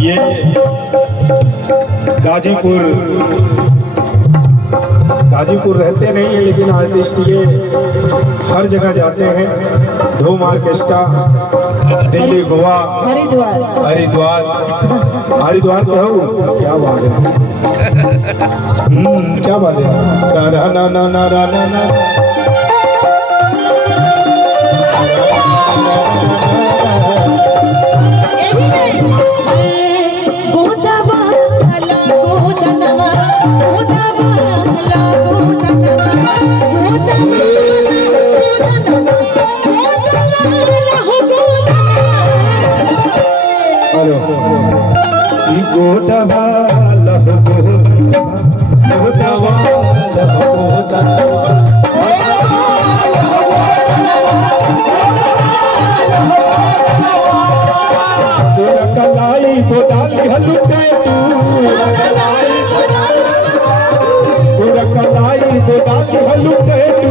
ये गाजीपुर रहते नहीं है, लेकिन आर्टिस्ट ये हर जगह जाते हैं। धूम ऑर्केस्ट्रा, दिल्ली, गोवा, हरिद्वार कहो, क्या बात है। क्या बात है। ना ना ना ना ना ना गोदवा लहो गोदवा तोरा कलाई को डाली हलुटे तू, तोरा कलाई को डाली हलुटे तू,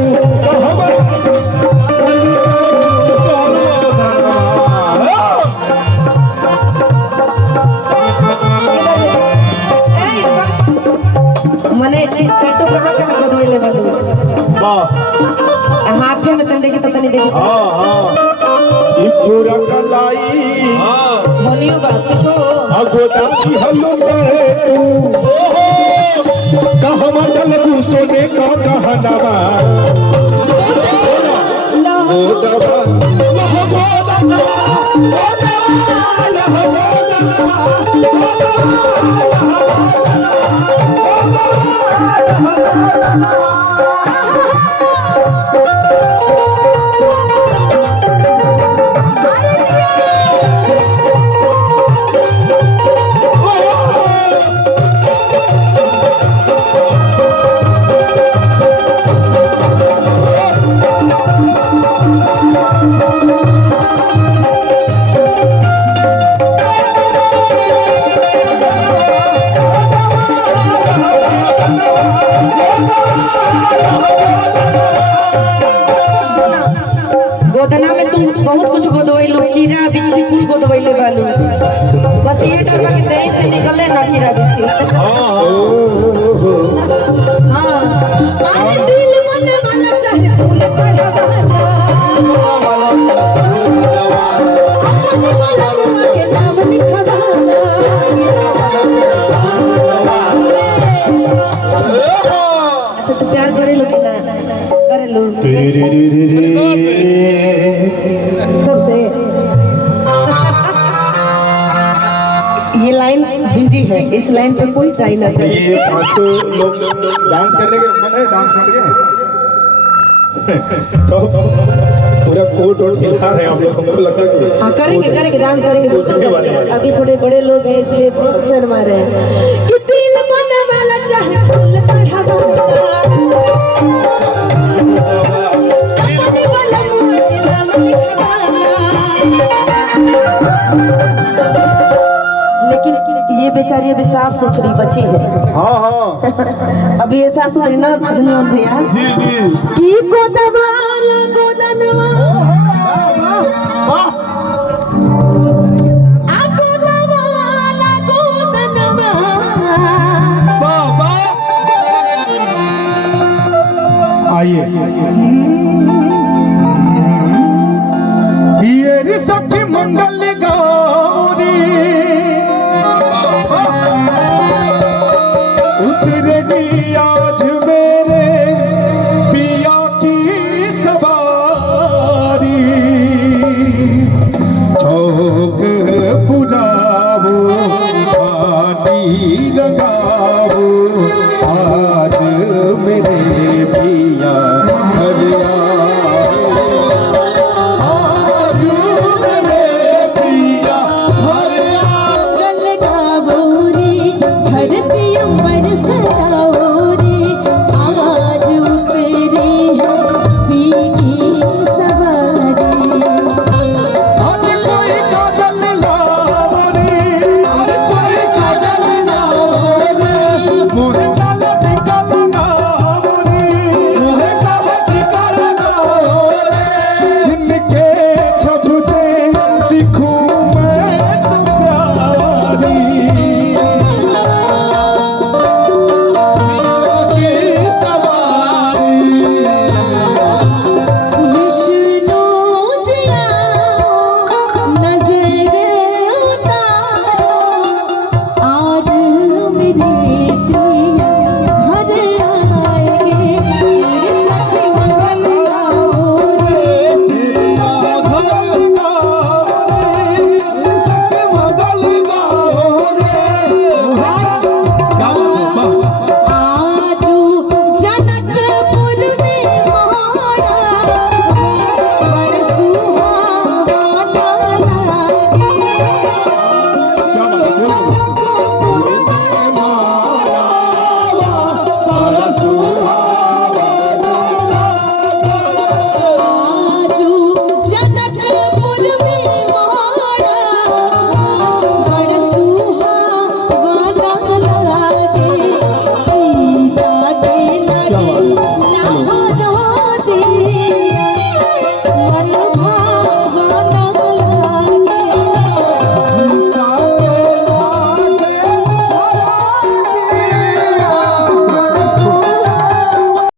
हाथ में तन देखी तो तनी देखी। पूरा कलाई होनियो बा पूछो गोदा की हलुटे तू, कहवा डलबू सोने का कहनावा गोदवा गोदना में तुम बहुत कुछ गोदवैलो, कीड़ा बिच्छी कुल गोदवैले बालू, बस ये डर के देह से निकले ना कीड़ा बिच्छी। हां अरे दिल मन वाला चाहे फूल पड़वाना, अपने वाला के नाम लिखवाना। अच्छा तो प्यार करे लो कि ना करे लो सबसे। ये लाइन बिजी है, इस लाइन पे कोई ट्राई ना करे। ये पांचों लोग डांस करने के मन है, डांस करने तो पूरा कोट वोट हिला रहे हैं आप लोग, हमको लगा कि हाँ करेंगे डांस करेंगे। अभी थोड़े बड़े लोग हैं इसलिए बहुत शर्मा रहे हैं। कि दिल मन वाला चाहे फूल पढ़ावा, लेकिन ये बेचारी अभी साफ सुथरी बची है। हाँ अभी ये साफ सुथरी ना भजनियों भैया की गोदवा गोदनवा आइए ये सखी मंगल गा